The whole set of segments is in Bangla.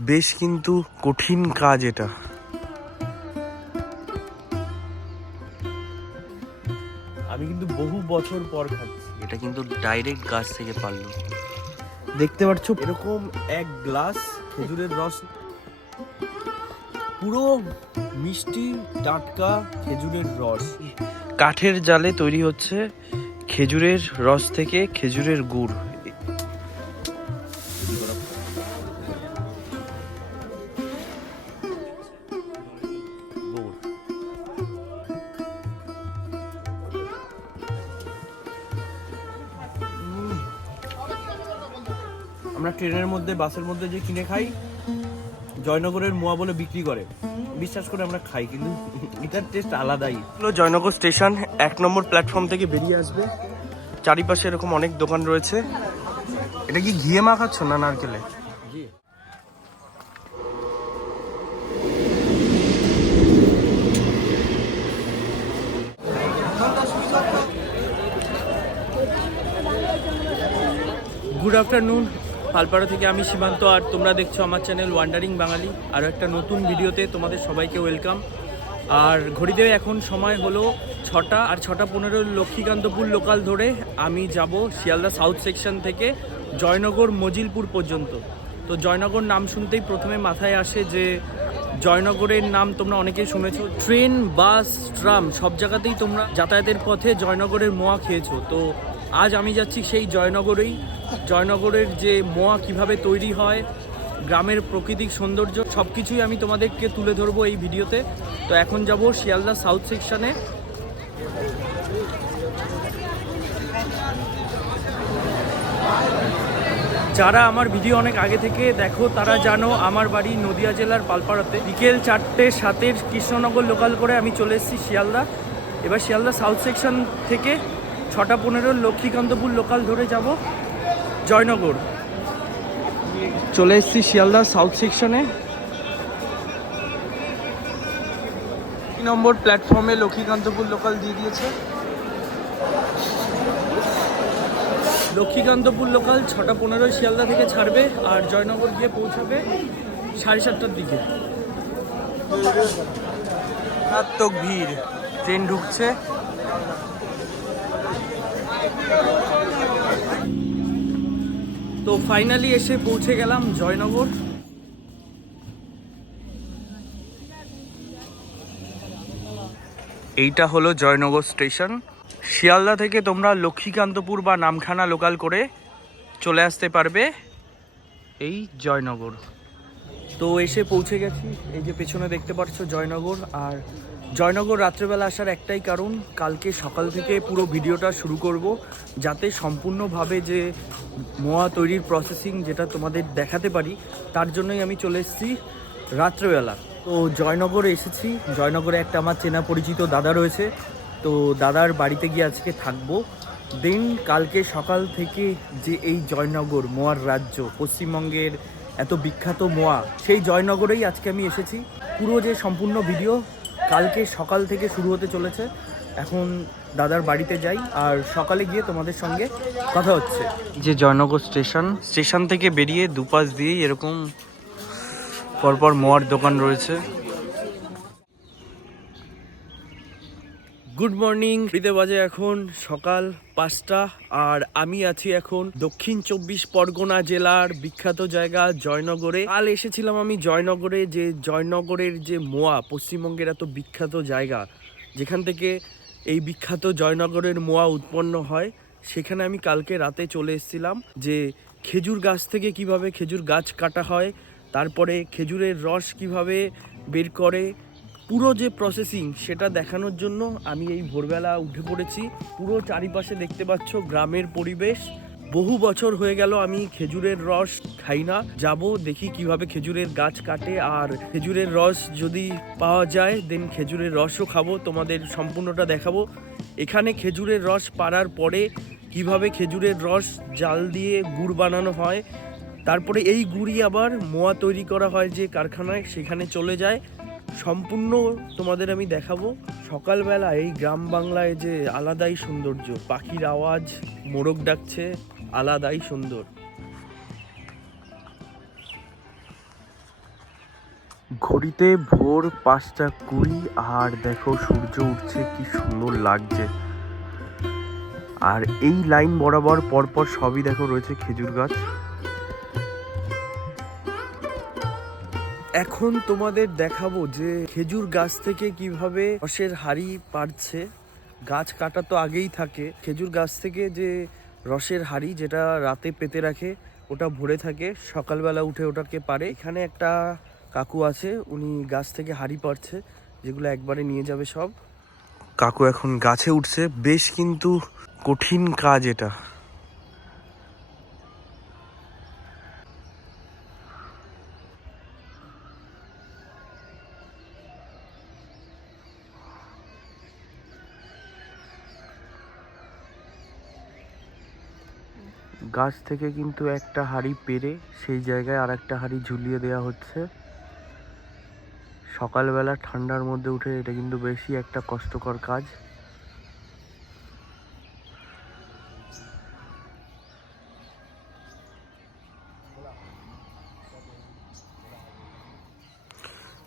বেশ কিন্তু কঠিন কাজ এটা। আমি কিন্তু বহু বছর পর খাচ্ছি। এটা কিন্তু ডাইরেক্ট গাছ থেকে পারল। দেখতে পাচ্ছ? এরকম এক গ্লাস খেজুরের রস। পুরো মিষ্টি টাটকা খেজুরের রস। কাঠের জালে তৈরি হচ্ছে খেজুরের রস থেকে খেজুরের গুড়। আমরা ট্রেনের মধ্যে বাসের মধ্যে যে কিনে খাই জয়নগরের মোয়া বলে বিক্রি করে। বিশ্বাস করে আমরা খাই কিন্তু এটার টেস্ট আলাদাই। হলো জয়নগর স্টেশন এক নম্বর প্ল্যাটফর্ম থেকে বেরিয়ে আসবে। চারিপাশে এরকম অনেক দোকান রয়েছে। এটা কি ঘিয়ে মাখাচ্ছ না নারকেলে? গুড আফটারনুন পালপাড়া থেকে আমি সীমান্ত, আর তোমরা দেখছ আমার চ্যানেল ওয়ান্ডারিং বাঙালি আরও একটা নতুন ভিডিওতে তোমাদের সবাইকে ওয়েলকাম আর ঘড়িতে এখন সময় হলো ছটা, আর ছটা পনেরো লক্ষ্মীকান্তপুর লোকাল ধরে আমি যাব শিয়ালদা সাউথ সেকশন থেকে জয়নগর মজিলপুর পর্যন্ত। তো জয়নগর নাম শুনতেই প্রথমে মাথায় আসে যে জয়নগরের নাম তোমরা অনেকেই শুনেছো। ট্রেন, বাস, ট্রাম, সব জায়গাতেই তোমরা যাতায়াতের পথে জয়নগরের মোয়া খেয়েছো। তো আজ আমি যাচ্ছি সেই জয়নগরেই। জয়নগরের যে মোয়া কীভাবে তৈরি হয়, গ্রামের প্রাকৃতিক সৌন্দর্য সব কিছুই আমি তোমাদেরকে তুলে ধরবো এই ভিডিওতে। তো এখন যাব শিয়ালদা সাউথ সেকশনে যারা আমার ভিডিও অনেক আগে থেকে দেখো, তারা জানো আমার বাড়ি নদিয়া জেলার পালপাড়াতে। বিকেল চারটে সাতের কৃষ্ণনগর লোকাল করে আমি চলে এসেছি শিয়ালদা। এবার শিয়ালদা সাউথ সেকশন থেকে ছটা পনেরো লক্ষ্মীকান্তপুর লোকাল ধরে যাব। জয়নগর। চলে এসেছি শিয়ালদা সাউথ সেকশনে। নম্বর প্ল্যাটফর্মে লক্ষ্মীকান্তপুর লোকাল দিয়ে দিয়েছে। লক্ষ্মীকান্তপুর লোকাল ছটা পনেরো শিয়ালদা থেকে ছাড়বে আর জয়নগর গিয়ে পৌঁছাবে সাড়ে সাতটার দিকে। মারাত্মক ভিড়, ট্রেন ঢুকছে। তো ফাইনালি এসে পৌঁছে গেলাম জয়নগর। এইটা হলো জয়নগর স্টেশন। শিয়ালদা থেকে তোমরা লক্ষ্মীকান্তপুর বা নামখানা লোকাল করে চলে আসতে পারবে এই জয়নগর। তো এসে পৌঁছে গেছি, এই যে পেছনে দেখতে পাচ্ছ জয়নগর আর জয়নগর রাত্রেবেলা আসার একটাই কারণ, কালকে সকাল থেকে পুরো ভিডিওটা শুরু করব, যাতে সম্পূর্ণভাবে যে মোয়া তৈরির প্রসেসিং যেটা তোমাদের দেখাতে পারি, তার জন্যই আমি চলে এসেছি রাত্রেবেলা। তো জয়নগরে এসেছি, জয়নগরে একটা আমার চেনা পরিচিত দাদা রয়েছে, তো দাদার বাড়িতে গিয়ে আজকে থাকব। দেন কালকে সকাল থেকে যে এই জয়নগর মোয়ার রাজ্য, পশ্চিমবঙ্গের এত বিখ্যাত মোয়া, সেই জয়নগরেই আজকে আমি এসেছি। পুরো যে সম্পূর্ণ ভিডিও কালকে সকাল থেকে শুরু হতে চলেছে। এখন দাদার বাড়িতে যাই আর সকালে গিয়ে তোমাদের সঙ্গে কথা হচ্ছে। যে জয়নগর স্টেশন স্টেশন থেকে বেরিয়ে দুপাশ দিয়েই এরকম পরপর মোয়ার দোকান রয়েছে। গুড মর্নিং ফ্রিতে বাজে এখন সকাল। পাঁচটা, আর আমি আছি এখন দক্ষিণ চব্বিশ পরগনা জেলার বিখ্যাত জায়গা জয়নগরে। কাল এসেছিলাম আমি জয়নগরে, যে জয়নগরের যে মোয়া, পশ্চিমবঙ্গের এত বিখ্যাত জায়গা, যেখান থেকে এই বিখ্যাত জয়নগরের মোয়া উৎপন্ন হয়, সেখানে আমি কালকে রাতে চলে এসেছিলাম যে খেজুর গাছ থেকে কীভাবে খেজুর গাছ কাটা হয়, তারপরে খেজুরের রস কীভাবে বের করে পুরো যে প্রসেসিং সেটা দেখানোর জন্য আমি এই ভোরবেলা উঠে পড়েছি। পুরো চারিপাশে দেখতে পাচ্ছ গ্রামের পরিবেশ। বহু বছর হয়ে গেল আমি খেজুরের রস খাই না। যাব, দেখি কীভাবে খেজুরের গাছ কাটে। আর খেজুরের রস যদি পাওয়া যায় দেন খেজুরের রসও খাব। তোমাদের সম্পূর্ণটা দেখাবো। এখানে খেজুরের রস পাড়ার পরে কীভাবে খেজুরের রস জাল দিয়ে গুড় বানানো হয়। তারপরে এই গুড়ি আবার মোয়া তৈরি করা হয় যে কারখানায়, সেখানে চলে যায়। সম্পূর্ণ তোমাদের আমি দেখাবো। সকালবেলা এই গ্রাম বাংলায় যে আলাদাই সৌন্দর্য, পাখির আওয়াজ, মোরগ ডাকছে, আলাদাই সুন্দর। ঘড়িতে ভোর পাঁচটা কুড়ি, আর দেখো সূর্য উঠছে কি সুন্দর লাগছে। আর এই লাইন বরাবর পরপর সবই দেখো রয়েছে খেজুর গাছ। এখন তোমাদের দেখাবো যে খেজুর গাছ থেকে কীভাবে রসের হাড়ি পারছে। গাছ কাটা তো আগেই থাকে। খেজুর গাছ থেকে যে রসের হাড়ি যেটা রাতে পেতে রাখে, ওটা ভরে থাকে। সকালবেলা উঠে ওটাকে পারে। এখানে একটা কাকু আছে, উনি গাছ থেকে হাড়ি পারছে, যেগুলো একবারে নিয়ে যাবে সব। কাকু এখন গাছে উঠছে। বেশ কিন্তু কঠিন কাজ এটা। গাছ থেকে কিন্তু একটা হাড়ি পেরে সেই জায়গায় আর একটা হাড়ি ঝুলিয়ে দেওয়া হচ্ছে। সকালবেলা ঠান্ডার মধ্যে উঠে এটা কিন্তু বেশি একটা কষ্টকর কাজ।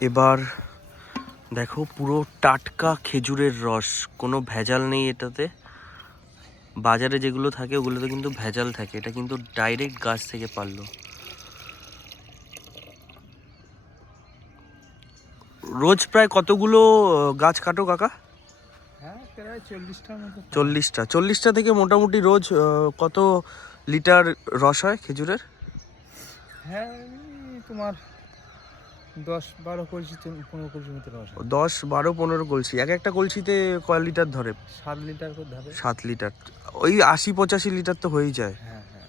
এবার দেখো পুরো টাটকা খেজুরের রস, কোনো ভেজাল নেই এটাতে। বাজারে যেগুলো থাকে ওগুলোতে কিন্তু ভেজাল থাকে। এটা কিন্তু ডাইরেক্ট গাছ থেকে পারল। রোজ প্রায় কতগুলো গাছ কাটো কাকা? হ্যাঁ চল্লিশটা চল্লিশটা। থেকে মোটামুটি রোজ কত লিটার রস হয় খেজুরের? হ্যাঁ তোমার দশ বারো কলসি পনেরো মতো রস দশ বারো পনেরো কলসি এক একটা কলসিতে কয় লিটার ধরে? সাত লিটার করে ধরে। সাত লিটার। ওই আশি পঁচাশি লিটার তো হয়েই যায়। হ্যাঁ হ্যাঁ।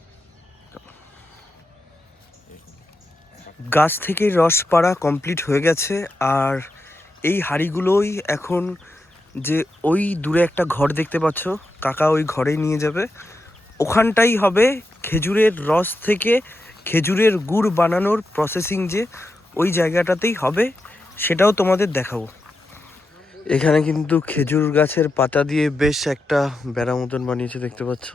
গাছ থেকে রস পাড়া কমপ্লিট হয়ে গেছে। আর এই হাঁড়িগুলোই এখন যে ওই দূরে একটা ঘর দেখতে পাচ্ছ কাকা ওই ঘরে নিয়ে যাবে। ওখানটাই হবে খেজুরের রস থেকে খেজুরের গুড় বানানোর প্রসেসিং যে ওই জায়গাটাতেই হবে, সেটাও তোমাদের দেখাবো। এখানে কিন্তু খেজুর গাছের পাতা দিয়ে বেশ একটা বেড়া মতন বানিয়েছে, দেখতে পাচ্ছ।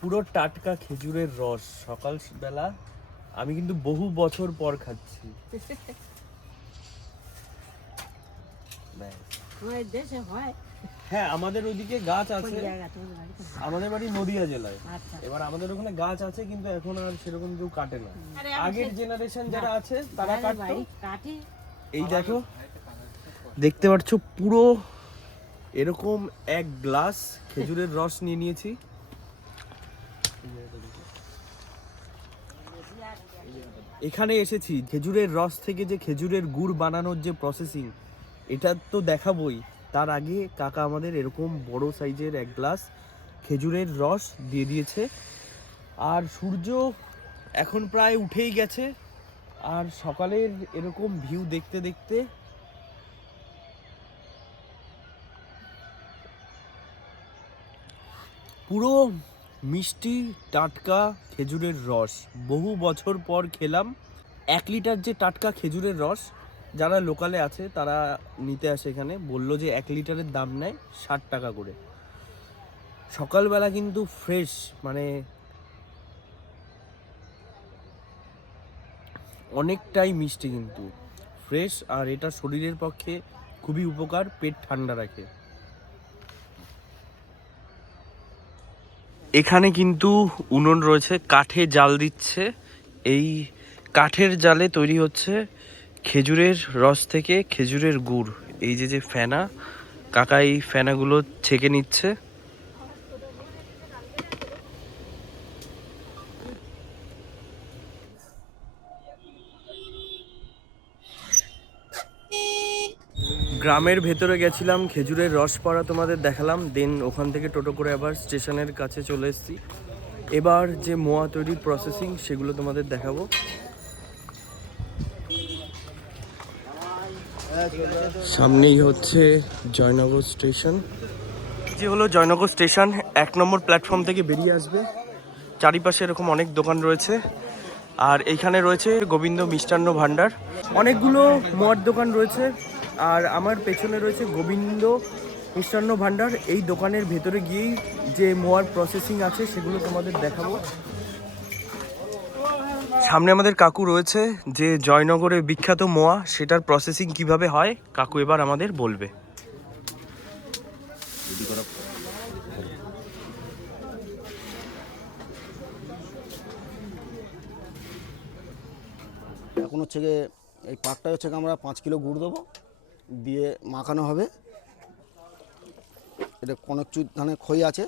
পুরো টাটকা খেজুরের রস, সকাল বেলা। আমি কিন্তু বহু বছর পর খাচ্ছি। দেশে হয় হ্যাঁ আমাদের ওইদিকে গাছ আছে? আমাদের বাড়ি নদিয়া জেলায়। আচ্ছা। এবার আমাদের ওখানে গাছ আছে কিন্তু এখন আর সেরকম কেউ কাটে না। আগের জেনারেশন যারা আছে তারা আমাদের কাটতো। কাটে। এই দেখো দেখতে পাচ্ছ পুরো এরকম এক গ্লাস খেজুরের রস নিয়ে নিয়েছি। এখানে এসেছি খেজুরের রস থেকে যে খেজুরের গুড় বানানোর যে প্রসেসিং এটা তো দেখাবই। তার আগে কাকা আমাদের এরকম বড় সাইজের এক গ্লাস খেজুরের রস দিয়ে দিয়েছে। আর সূর্য এখন প্রায় উঠেই গেছে। আর সকালের এরকম ভিউ দেখতে দেখতে পুরো মিষ্টি টাটকা খেজুরের রস। বহু বছর পর খেলাম। এক লিটার যে টাটকা খেজুরের রস যারা লোকালে আছে, তারা নিতে আসে এখানে। বলল যে এক লিটারের দাম নেয় ষাট টাকা করে। সকালবেলা কিন্তু ফ্রেশ মানে অনেকটাই মিষ্টি কিন্তু। ফ্রেশ আর এটা শরীরের পক্ষে খুবই উপকার, পেট ঠান্ডা রাখে। এখানে কিন্তু উনুন রয়েছে, কাঠে জাল দিচ্ছে। এই কাঠের জালে তৈরি হচ্ছে খেজুরের রস থেকে খেজুরের গুড়, এই যে যে ফেনা, কাকা এই ফেনাগুলো ছেঁকে নিচ্ছে। গ্রামের ভেতরে গেছিলাম, খেজুরের রস পড়া তোমাদের দেখালাম, দেন ওখান থেকে টোটো করে আবার স্টেশনের কাছে চলে এসেছি। এবার যে মোয়া তৈরির প্রসেসিং সেগুলো তোমাদের দেখাবো। সামনেই হচ্ছে জয়নগর স্টেশন। যে হলো জয়নগর স্টেশন, এক নম্বর প্ল্যাটফর্ম থেকে বেরিয়ে আসবে। চারিপাশে এরকম অনেক দোকান রয়েছে। আর এইখানে রয়েছে গোবিন্দ মিষ্টান্ন ভাণ্ডার। অনেকগুলো মোয়ার দোকান রয়েছে। আর আমার পেছনে রয়েছে গোবিন্দ মিষ্টান্ন ভাণ্ডার। এই দোকানের ভেতরে গিয়েই যে মোয়ার প্রসেসিং আছে, সেগুলো তোমাদের দেখাবো। সামনে আমাদের কাকু রয়েছে, যে জয়নগরে বিখ্যাত মোয়া, সেটার প্রসেসিং কীভাবে হয়, কাকু এবার আমাদের বলবে। এখন হচ্ছে গিয়ে এই পাকটা হচ্ছে আমরা পাঁচ কিলো গুড় দেবো, দিয়ে মাখানো হবে। এটা কনক চুর ধানে খই আছে,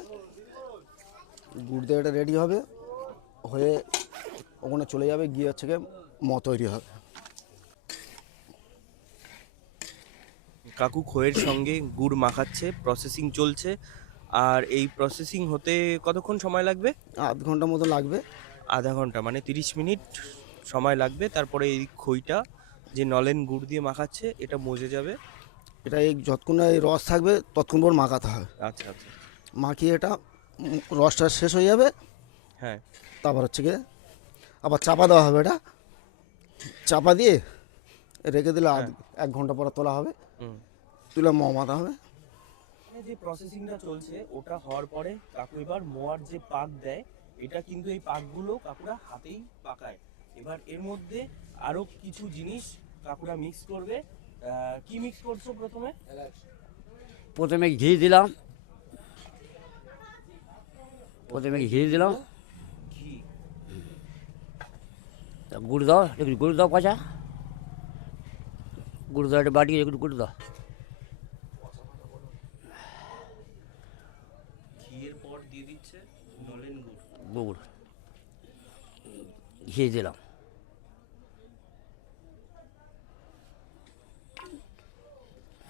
গুড় দিয়ে এটা রেডি হবে। হয়ে ওখানে চলে যাবে গিয়ে হচ্ছে গিয়ে ম তৈরি হবে। কাকু খইয়ের সঙ্গে গুড় মাখাচ্ছে প্রসেসিং চলছে। আর এই প্রসেসিং হতে কতক্ষণ সময় লাগবে? আধ ঘণ্টা মতো লাগবে। আধা ঘণ্টা মানে তিরিশ মিনিট সময় লাগবে। তারপরে এই খইটা যে নলেন গুড় দিয়ে মাখাচ্ছে এটা মজে যাবে। এটা এই যতক্ষণ এই রস থাকবে ততক্ষণ পর মাখাতে হবে। আচ্ছা আচ্ছা। মাখিয়ে এটা রসটা শেষ হয়ে যাবে। হ্যাঁ। তারপর হচ্ছে গিয়ে আবার চাপা দেওয়া হবে এটা। চাপা দিয়ে রেখে দিলে এক ঘণ্টা পরে তোলা হবে। হুম। তুলে ম মাথা হবে। যে প্রসেসিংটা চলছে ওটা হওয়ার পরে কাকু এবার মোয়ার যে পাক দেয় এটা কিন্তু এই পাকগুলো কাকুরা হাতেই পাকায়। এবার এর মধ্যে আরও কিছু জিনিস কাকুরা মিক্স করবে। কি মিক্স করছ প্রথমে? প্রথমে ঘি দিলাম। প্রথমে ঘি দিলাম ঘি তা গুড় দাও একটু গুড় দাও পচা গুড় দাও একটা বাটি একটু গুড় দাও ঘিয়ের পর দিয়ে দিচ্ছে নলেন গুড়। গুড়। ঘি দিলাম।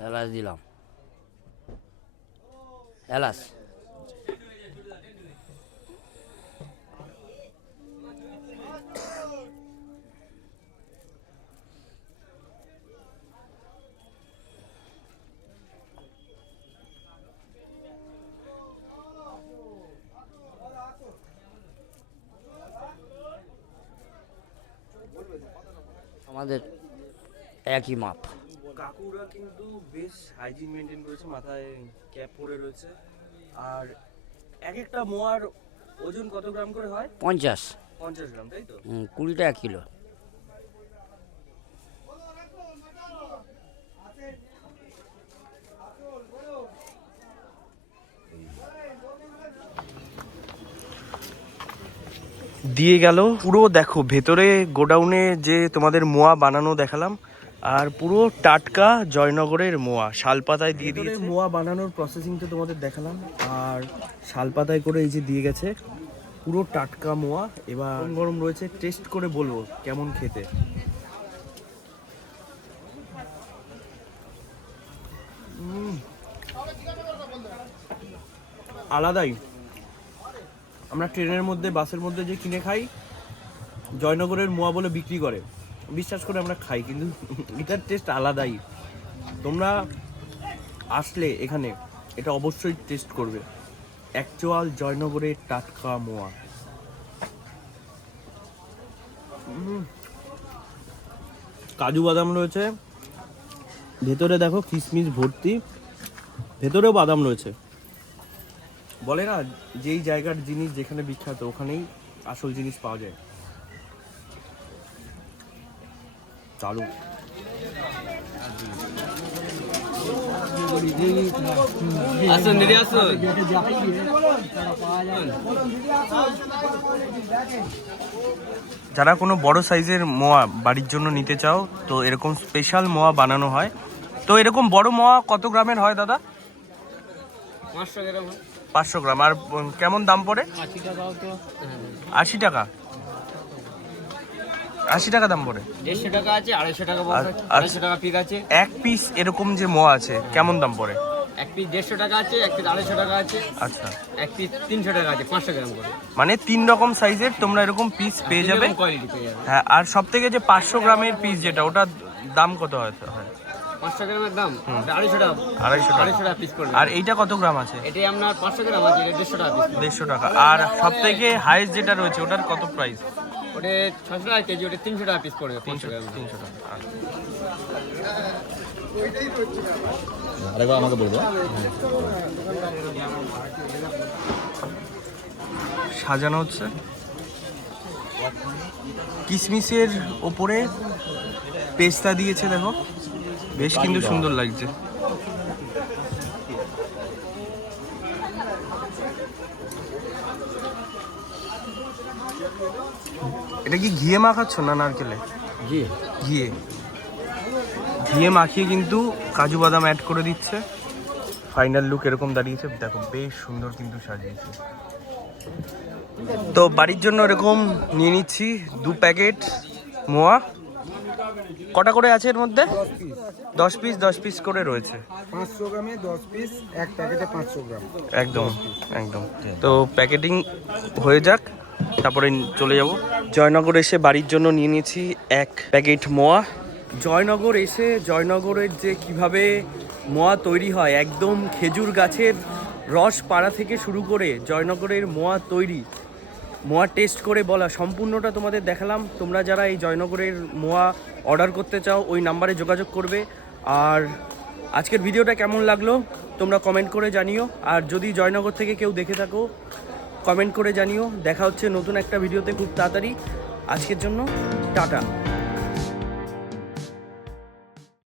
এলাচ দিলাম। এলাচ। আমাদের একই মাপ। কাকুরা কিন্তু বেশ হাইজিন মেনটেন করেছে মাথায় ক্যাপ পরে রয়েছে। আর এক একটা মোয়ার ওজন কত গ্রাম করে হয়? পঞ্চাশ। পঞ্চাশ গ্রাম তাই তো? হুম, কুড়ি টাকা কিলো। দিয়ে গেল। পুরো দেখো ভেতরে গোডাউনে যে তোমাদের মোয়া বানানো দেখালাম আর পুরো টাটকা জয়নগরের মোয়া শালপাতায় দিয়ে দিয়েছে। মোয়া বানানোর প্রসেসিংটা তোমাদের দেখালাম আর শালপাতায় করে এই যে দিয়ে গেছে পুরো টাটকা মোয়া। এবার গরম রয়েছে টেস্ট করে বলব কেমন খেতে। আলাদাই। আমরা ট্রেনের মধ্যে, বাসের মধ্যে যে কিনে খাই, জয়নগরের মোয়া বলে বিক্রি করে। বিশ্বাস করে আমরা খাই, কিন্তু এটার টেস্ট আলাদাই। তোমরা আসলে এখানে এটা অবশ্যই টেস্ট করবে। অ্যাকচুয়াল জয়নগরের টাটকা মোয়া। কাজু বাদাম রয়েছে। ভেতরে দেখো কিশমিশ ভর্তি। ভেতরেও বাদাম রয়েছে। বলে না যেই জায়গার জিনিস যেখানে বিখ্যাত ওখানেই আসল জিনিস পাওয়া যায়। চালু যারা কোনো বড় সাইজের মোয়া বাড়ির জন্য নিতে চাও তো এরকম স্পেশাল মোয়া বানানো হয়। তো এরকম বড় মোয়া কত গ্রামের হয় দাদা? পাঁচশো গ্রাম আর কেমন দাম পড়ে? আশি টাকা? আশি টাকা দাম পড়ে। দেড়শো টাকা আছে আড়াইশো টাকা। আড়াইশো টাকা পিক আছে। এক পিস এরকম যে মোয়া আছে কেমন দাম পড়ে? এক পিস দেড়শো টাকা আছে এক পিস আড়াইশো টাকা আছে। আচ্ছা। এক পিস তিনশো টাকা আছে পাঁচশো গ্রাম করে। মানে তিন রকম সাইজের তোমরা এরকম পিস পেয়ে যাবে? হ্যাঁ আর সব থেকে যে পাঁচশো গ্রামের পিস যেটা ওটার দাম কত হয়? পাঁচশো গ্রামের দাম। ওটা আড়াইশো টাকা। আড়াইশো টাকা। আড়াইশো টাকা পিস আর এইটা কত গ্রাম আছে? এটাই আপনার পাঁচশো গ্রাম আছে এটা দেড়শো টাকা পিস দেড়শো টাকা। আর সব থেকে হাইস্ট যেটা রয়েছে ওটার কত প্রাইস ওটা ছশো টাকা কেজি ওটা তিনশো টাকা পিস পড়বে গ্রাম টাকা। আচ্ছা। আরেকবার আমাকে বলব। সাজানো হচ্ছে। কিসমিসের ওপরে পেস্তা দিয়েছে দেখো। বেশ কিন্তু সুন্দর লাগছে। এটা কি ঘিয়ে মাখাচ্ছ না নারকেলে? জি ঘিয়ে। ঘিয়ে মাখিয়ে কিন্তু কাজু বাদাম অ্যাড করে দিচ্ছে। ফাইনাল লুক এরকম দাঁড়িয়েছে। দেখো বেশ সুন্দর কিন্তু সাজিয়েছে। তো বাড়ির জন্য এরকম নিয়ে নিচ্ছি দু প্যাকেট মোয়া। কটা করে আছে এর মধ্যে? দশ পিস দশ পিস করে রয়েছে। পাঁচশো গ্রামে দশ পিস এক প্যাকেটে পাঁচশো গ্রাম। একদম একদম। তো প্যাকেটিং হয়ে যাক তারপরে চলে যাব। জয়নগর এসে বাড়ির জন্য নিয়ে নিয়েছি এক প্যাকেট মোয়া। জয়নগর এসে জয়নগরের যে কীভাবে মোয়া তৈরি হয় একদম খেজুর গাছের রস পাড়া থেকে শুরু করে জয়নগরের মোয়া তৈরি মোয়া টেস্ট করে বলা, সম্পূর্ণটা তোমাদের দেখালাম। তোমরা যারা এই জয়নগরের মোয়া অর্ডার করতে চাও, ওই নাম্বারে যোগাযোগ করবে। আর আজকের ভিডিওটা কেমন লাগল, তোমরা কমেন্ট করে জানিও। আর যদি জয়নগর থেকে কেউ দেখে থাকো কমেন্ট করে জানিও। দেখা হচ্ছে নতুন একটা ভিডিওতে খুব তাড়াতাড়ি। আজকের জন্য টাটা।